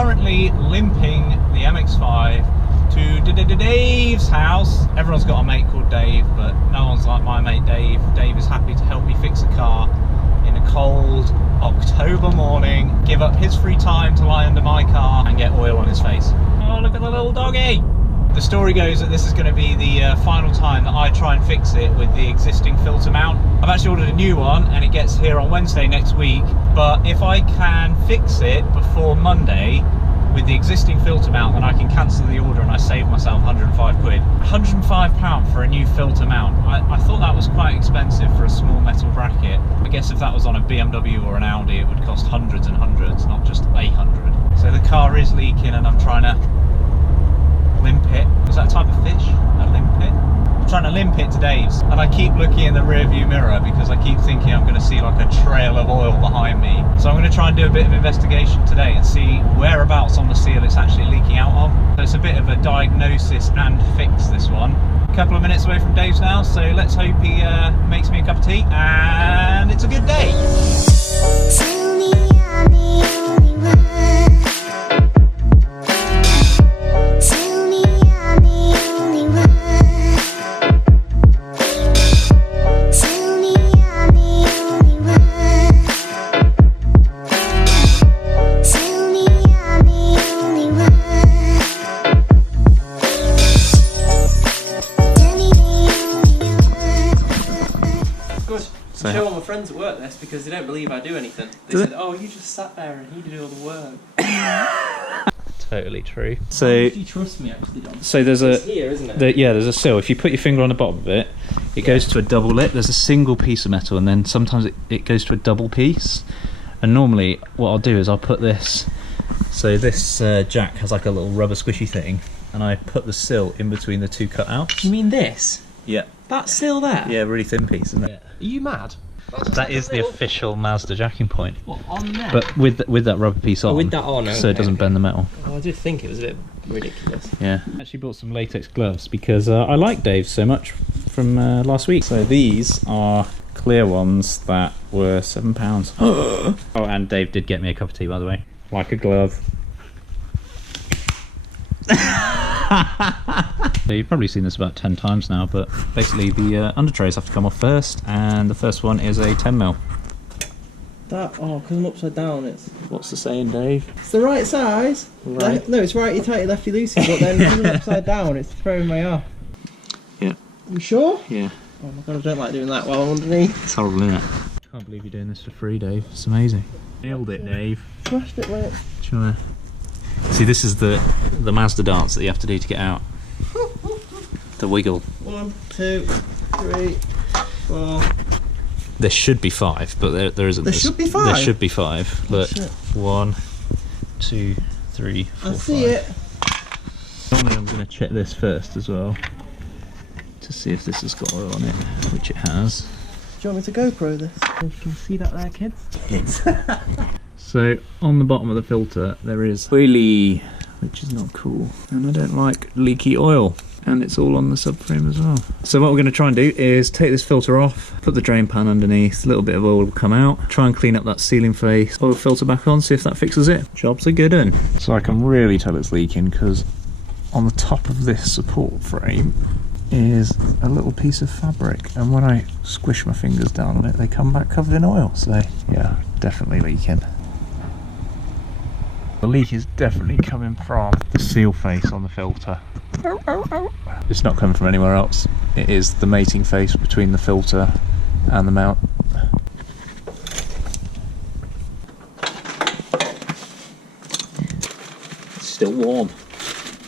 currently limping the MX-5 to Dave's house. Everyone's got a mate called Dave, but no one's like my mate Dave. Dave is happy to help me fix a car in a cold October morning, give up his free time to lie under my car and get oil on his face. Oh, look at the little doggy! The story goes that this is going to be the final time that I try and fix it with the existing filter mount. I've actually ordered a new one and it gets here on Wednesday next week, but if I can fix it before Monday with the existing filter mount, then I can cancel the order and I save myself 105 quid. £105 for a new filter mount. I thought that was quite expensive for a small metal bracket. I guess if that was on a BMW or an Audi, it would cost hundreds and hundreds, not just 800. So the car is leaking and I'm trying to limp it. Was that a type of fish? A limp it? I'm trying to limp it to Dave's, and I keep looking in the rear view mirror because I keep thinking I'm going to see like a trail of oil behind me. So I'm going to try and do a bit of investigation today and see whereabouts on the seal it's actually leaking out on. So it's a bit of a diagnosis and fix, this one. A couple of minutes away from Dave's now, so let's hope he makes me a cup of tea and it's a good day. I show all my friends at work this because they don't believe I do anything. They said, "Oh, you just sat there and you did all the work." Totally true. So do you trust me, actually, Don? So there's a it's here, isn't it? Yeah, there's a sill. If you put your finger on the bottom of it, it goes to a double lip. There's a single piece of metal, and then sometimes it goes to a double piece. And normally, what I'll do is I'll put this. So this jack has like a little rubber squishy thing, and I put the sill in between the two cutouts. You mean this? Yeah. That's still there? Yeah, really thin piece, isn't it? Are you mad? That is the official Mazda jacking point. What, on there? But with that rubber piece on, with that on, okay, so it doesn't bend the metal. Oh, I did think it was a bit ridiculous. Yeah. I actually bought some latex gloves because I like Dave so much from last week. So these are clear ones that were £7. Oh, and Dave did get me a cup of tea, by the way. Like a glove. So you've probably seen this about 10 times now, but basically the under trays have to come off first, and the first one is a 10mm. That, because I'm upside down, it's... What's the saying, Dave? It's the right size. Right. No, it's righty tighty, lefty loosey, but then because I'm upside down, it's throwing me off. Yeah. You sure? Yeah. Oh my god, I don't like doing that while I'm underneath. It's horrible, isn't it? Can't believe you're doing this for free, Dave. It's amazing. Nailed it, Dave. Smashed it, mate. Trying to... See, this is the Mazda dance that you have to do to get out. The wiggle. 1, 2, 3, 4. There should be 5, but there isn't. There should be 5? There should be 5. Look. Shit. 1, 2, 3, 4, I see 5. Normally I'm going to check this first as well, to see if this has got oil on it, which it has. Do you want me to GoPro this? You can see that there, kids? So on the bottom of the filter there is oily, which is not cool, and I don't like leaky oil, and it's all on the subframe as well. So what we're going to try and do is take this filter off, put the drain pan underneath, a little bit of oil will come out, try and clean up that sealing face, oil filter back on, see if that fixes it. Job's a good one. So I can really tell it's leaking because on the top of this support frame is a little piece of fabric, and when I squish my fingers down on it they come back covered in oil. So yeah, definitely leaking. The leak is definitely coming from the seal face on the filter. It's not coming from anywhere else. It is the mating face between the filter and the mount. It's still warm.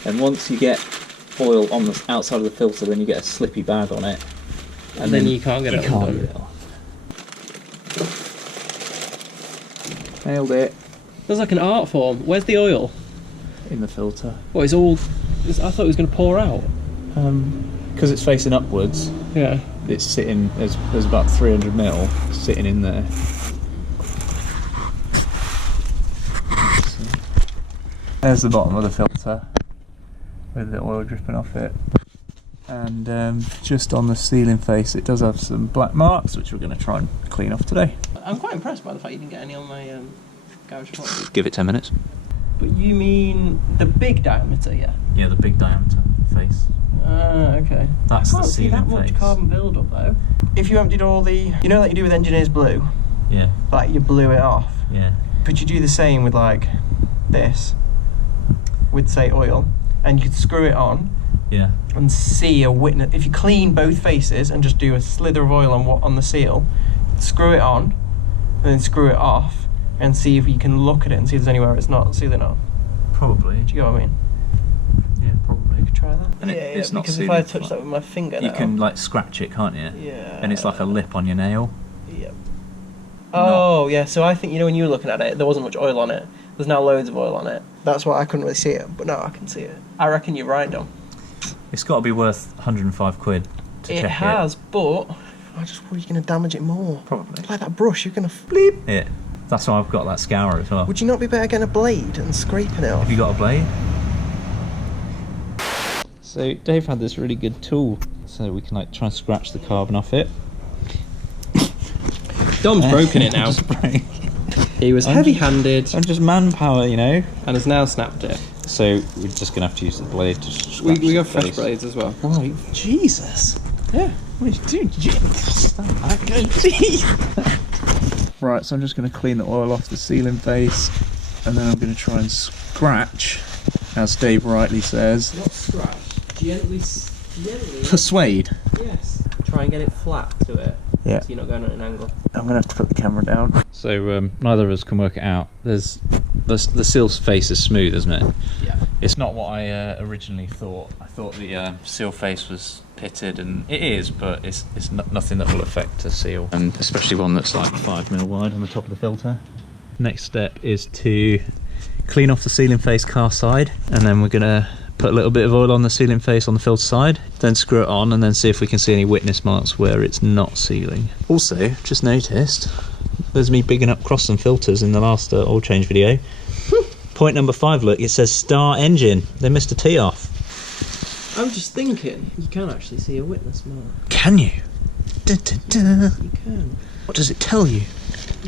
And once you get oil on the outside of the filter, then you get a slippy bag on it. And then you can't get it undone. Nailed it. Feels like an art form. Where's the oil? In the filter. What, it's all... I thought it was going to pour out. Because it's facing upwards. Yeah. It's sitting, there's about 300ml sitting in there. There's the bottom of the filter with the oil dripping off it. And just on the sealing face it does have some black marks, which we're going to try and clean off today. I'm quite impressed by the fact you didn't get any on my garage floor. Give it 10 minutes. But you mean the big diameter, yeah? Yeah, the big diameter face. Okay. That's the I can't see ceiling that much face. carbon build-up though. If you emptied all the, you know, like you do with engineer's blue, Yeah. like you blew it off. Yeah. Could you do the same with like this, with say oil, and you could screw it on? Yeah. And see a witness. If you clean both faces and just do a slither of oil on the seal, screw it on, and then screw it off, and see if you can look at it and see if there's anywhere it's not sealing off. Probably. Do you get what I mean? Yeah, probably. You could try that. And it's not because if sealing I touch that with my finger You now, can like scratch it, can't you? Yeah. And it's like a lip on your nail. Yep. Oh yeah. So I think, you know, when you were looking at it, there wasn't much oil on it. There's now loads of oil on it. That's why I couldn't really see it, but now I can see it. I reckon you're right, Dom. It's got to be worth 105 quid to check it. It has, but I just worry you're going to damage it more. Probably. Like that brush, you're going to bleep. Yeah. That's why I've got that scourer as well. Would you not be better getting a blade and scraping it off? Have you got a blade? So Dave had this really good tool, so we can like try and scratch the carbon off it. Dom's broken it now. Just break. He was heavy-handed I'm just manpower, you know. and has now snapped it. So we're just gonna have to use the blade to scratch We the got fresh face. blades as well. Oh, Jesus! Yeah. What are you doing? Right, so I'm just going to clean the oil off the ceiling face, and then I'm going to try and scratch, as Dave rightly says. Not scratch. Gently. Persuade. Yes. Try and get it flat to it. Yeah. So you're not going at an angle. I'm going to have to put the camera down. So neither of us can work it out. There's the seal face is smooth, isn't it? Yeah. It's not what I originally thought. I thought the seal face was pitted, and it is, but it's nothing that will affect the seal, and especially one that's like 5mm wide on the top of the filter. Next step is to clean off the ceiling face car side, and then we're gonna put a little bit of oil on the ceiling face on the filter side, then screw it on, and then see if we can see any witness marks where it's not sealing. Also, just noticed there's me bigging up Crosson filters in the last oil change video. Point number 5, look, it says start engine. They missed a T off. I'm just thinking, you can actually see a witness mark. Can you? Da, da, da. You can. What does it tell you?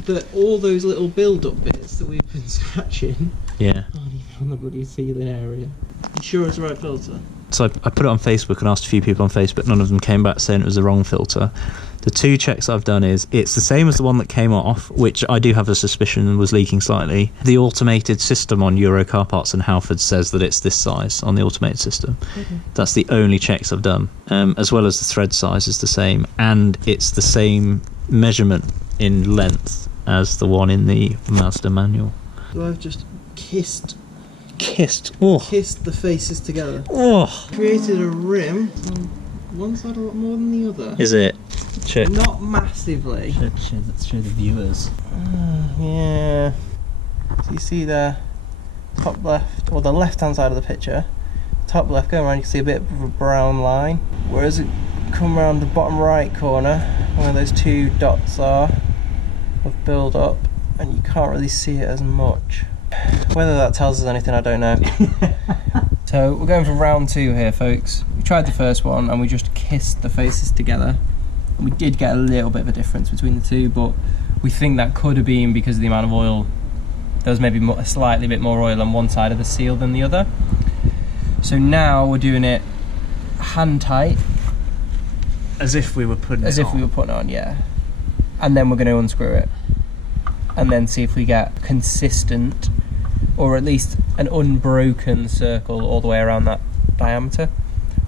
But all those little build-up bits that we've been scratching Yeah. aren't even on the bloody ceiling area. You sure it's the right filter? So I put it on Facebook and asked a few people on Facebook. None of them came back saying it was the wrong filter. The 2 checks I've done is it's the same as the one that came off, which I do have a suspicion was leaking slightly. The automated system on Euro car parts and Halford says that it's this size on the automated system. Okay. That's the only checks I've done, as well as the thread size is the same, and it's the same measurement in length as the one in the Mazda manual. So I've just kissed Oh, the faces together. oh. Created a rim on one side a lot more than the other. Is it? Check. Not massively. Let's show the viewers. Yeah. So you see the top left, or the left-hand side of the picture, top left going around, you can see a bit of a brown line. Whereas it come around the bottom right corner, where those 2 dots are of build up, and you can't really see it as much. Whether that tells us anything, I don't know. So we're going for round 2 here, folks. We tried the first one and we just kissed the faces together. And we did get a little bit of a difference between the 2, but we think that could have been because of the amount of oil. There was maybe a slightly bit more oil on one side of the seal than the other. So now we're doing it hand tight. As if we were putting As it if on. we were putting it on, yeah. And then we're going to unscrew it. And then see if we get consistent, or at least an unbroken circle all the way around that diameter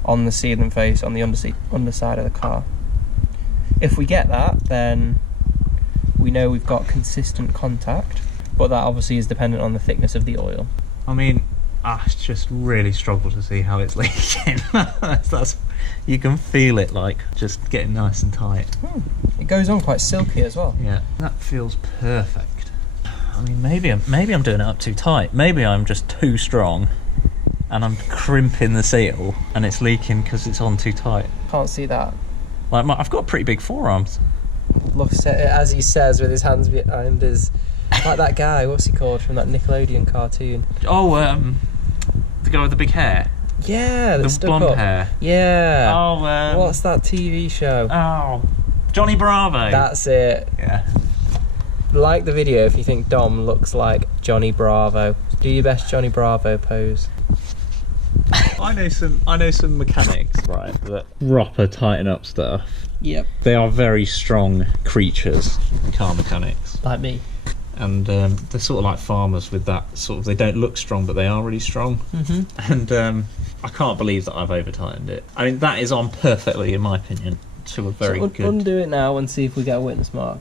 on the ceiling face, on the underside of the car. If we get that, then we know we've got consistent contact, but that obviously is dependent on the thickness of the oil. I mean, I just really struggle to see how it's leaking. You can feel it like just getting nice and tight. It goes on quite silky as well. Yeah, that feels perfect. I mean, maybe I'm doing it up too tight. Maybe I'm just too strong, and I'm crimping the seal, and it's leaking because it's on too tight. Can't see that. Like I've got pretty big forearms. Looks at it as he says with his hands behind his, like that guy. What's he called from that Nickelodeon cartoon? Oh, the guy with the big hair. Yeah, The stuck blonde up. hair. Yeah. Oh, What's that TV show? Oh, Johnny Bravo. That's it. Yeah. like the video if you think Dom looks like Johnny Bravo. Do your best Johnny Bravo pose. I know some mechanics, right, that proper tighten up stuff. Yep. They are very strong creatures, car mechanics. Like me. And they're sort of like farmers with that sort of, they don't look strong, but they are really strong. Mm-hmm. And I can't believe that I've over-tightened it. I mean, that is on perfectly, in my opinion, to a very so good... undo it now and see if we get a witness mark.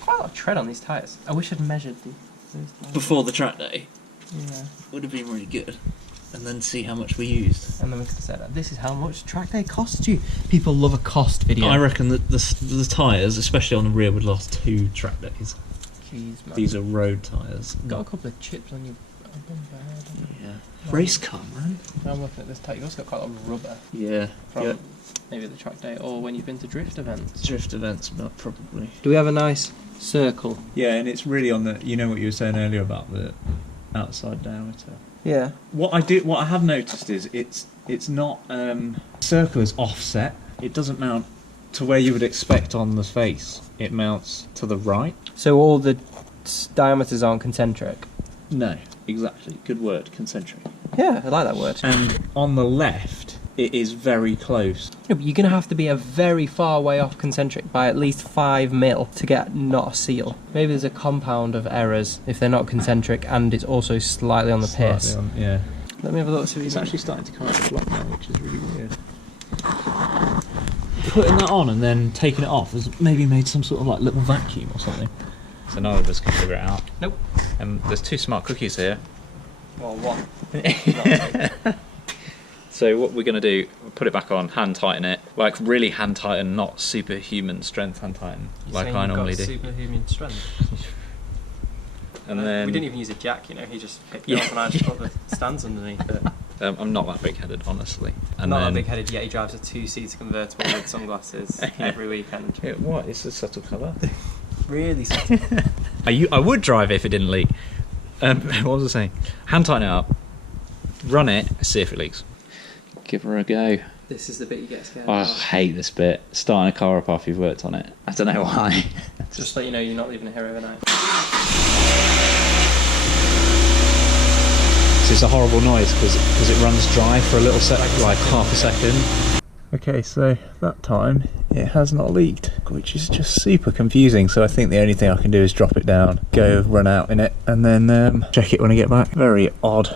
Quite a lot of tread on these tyres. I wish I'd measured those tyres. Before the track day. Yeah. Would have been really good. And then see how much we used. And then we could have said, this is how much track day costs you. People love a cost video. I reckon that the tyres, especially on the rear, would last 2 track days. Jeez, man. These are road tyres. Got a couple of chips on your bumper head. Yeah. Race car, man. Now I'm looking at this tyre. You've also got quite a lot of rubber Yeah. from maybe the track day or when you've been to drift events. Drift events, but probably. Do we have a nice circle? Yeah, and it's really on the, you know what you were saying earlier about the outside diameter. Yeah. What I have noticed is it's not circle is offset. It doesn't mount to where you would expect on the face. It mounts to the right. So all the diameters aren't concentric? No, exactly. Good word, concentric. Yeah, I like that word. And on the left, it is very close. No, but you're going to have to be a very far way off concentric by at least 5 mil to get not a seal. Maybe there's a compound of errors if they're not concentric and it's also slightly on the piss. Yeah. Let me have a look. See It's actually starting to come out of the block now, which is really weird. Putting that on and then taking it off has maybe made some sort of like little vacuum or something. So none of us can figure it out. Nope. And there's 2 smart cookies here. Well, one. So what we're going to do, put it back on, hand tighten it, like really hand tighten, not superhuman strength hand tighten, like I normally do. Superhuman strength. And then we didn't even use a jack, you know. He just picked it up and I just put the stands underneath it. I'm not that big-headed, honestly. And Not then, that big-headed yet. He drives a 2-seater convertible with sunglasses every weekend. What? It's a subtle colour. Really subtle. I would drive it if it didn't leak. What was I saying? Hand tighten it up, run it, see if it leaks. Give her a go. This is the bit you get scared I of. hate this bit. Starting a car up after you've worked on it. I don't know why. Just so you know, you're not leaving it here overnight. It's a horrible noise because it runs dry for a little like half a second. Okay, so that time it has not leaked, which is just super confusing. So I think the only thing I can do is drop it down, go run out in it, and then check it when I get back. Very odd.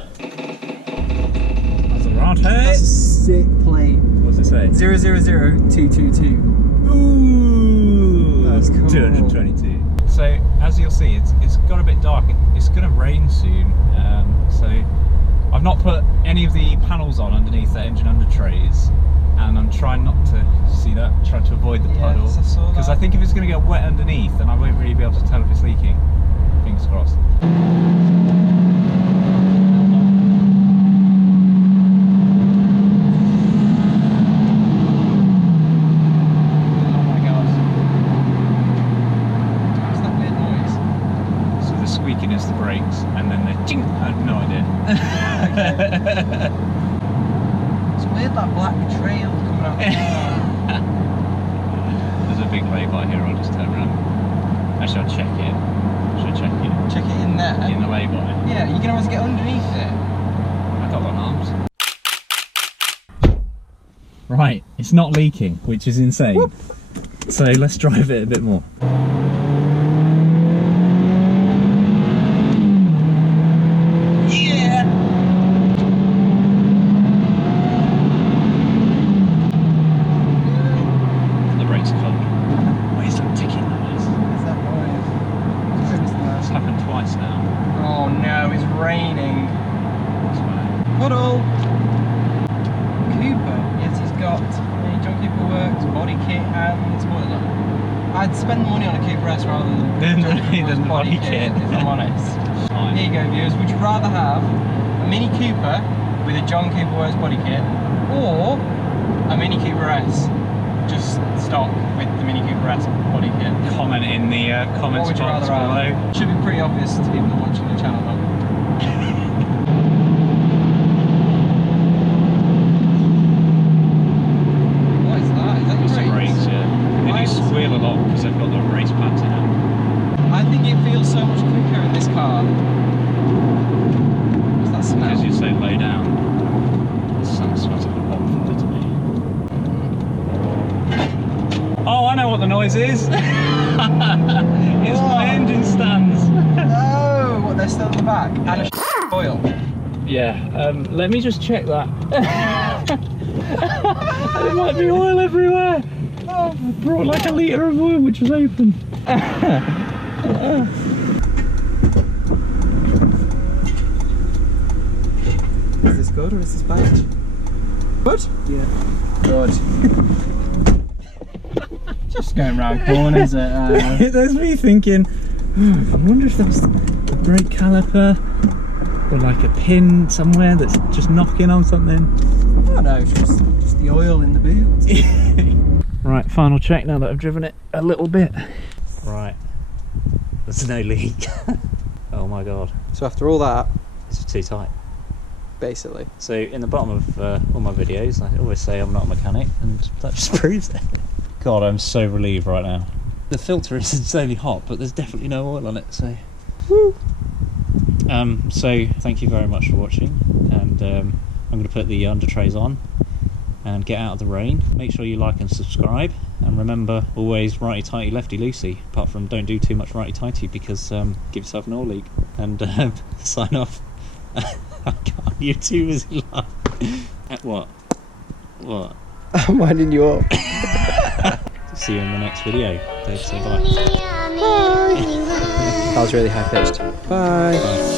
That's a sick plate. What's it say? 000222. Ooh, that's cool. 222. So as you'll see, it's got a bit dark. It's going to rain soon, so I've not put any of the panels on underneath the engine under trays, and I'm trying not to see that. Trying to avoid the puddle because I think if it's going to get wet underneath, then I won't really be able to tell if it's leaking. Fingers crossed. Squeakiness, the brakes, and then the ching. I have no idea. It's weird that black trail coming out. There's a big lay-by here, I'll just turn around. Actually, I'll check it. Should I check it? Check it in there. In the lay-by. Yeah, you can always get underneath it. I got long arms. Right, it's not leaking, which is insane. Whoop. So let's drive it a bit more. Puddle! Cooper, yes, he's got a John Cooper Works body kit and spoiler. I'd spend money on a Cooper S rather than John Cooper's body kit, if I'm honest. Fine. Here you go, viewers. Would you rather have a Mini Cooper with a John Cooper Works body kit, or a Mini Cooper S just stock with the Mini Cooper S body kit? Comment in the comments box below. Should be pretty obvious to people watching the channel though. Squeal a lot because they've got the race pads in it. I think it feels noise is? It's my engine stands. Oh, what, they're still at the back? And a oil. Yeah, let me just check that. There might be oil everywhere. Oh, I brought like a litre of oil which was open. Is this good or is this bad? Good? Yeah. Good. Just going round corners. There's me thinking, I wonder if that's a brake caliper or like a pin somewhere that's just knocking on something. Oh no, it's just the oil in the boot. Right, final check now that I've driven it a little bit. Right, there's no leak. Oh my god. So after all that, It's too tight. basically. So in the bottom of all my videos, I always say I'm not a mechanic, and that just proves it. God, I'm so relieved right now. The filter is insanely hot, but there's definitely no oil on it, so... Woo! So thank you very much for watching, and I'm going to put the under trays on and get out of the rain. Make sure you like and subscribe, and remember, always righty tighty lefty loosey, apart from don't do too much righty tighty, because give yourself an oil leak. And sign off. I can't, you're too busy laughing. What? I'm winding you up. See you in the next video. Dave, say bye. That was really high pitched. Bye. Bye.